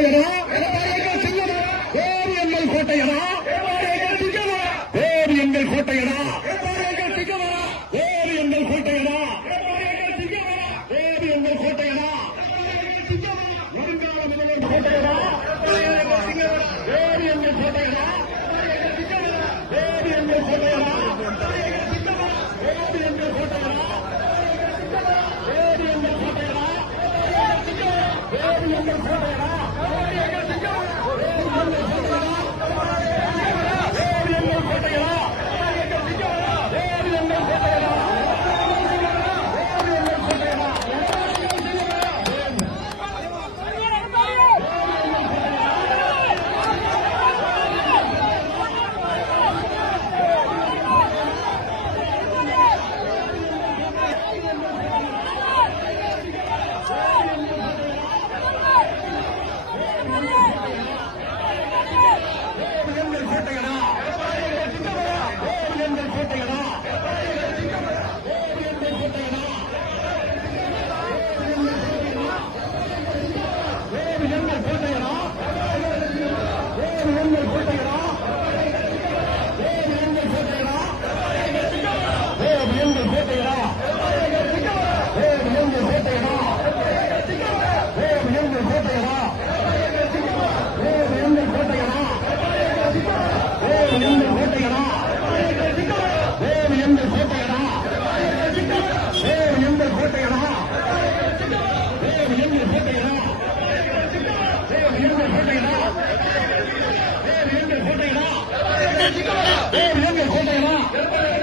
கோட்டையடா, வேறு எங்கள் கோட்டையடா, வேறு எங்கள் கோட்டையடா, வேறு எங்கள் கோட்டையடா, வேறு எங்கள் கோட்டையடா, வருங்கால முதல்வர் கோட்டையடா, வேறு எங்கள் கோட்டையடா, வேறு எங்கள் கோட்டையடா, வேறு எங்கள் கோட்டையடா, வேறு எங்கள் கோட்டையடா, வேறு எங்கள் கோட்டையடா, கோட்டையடா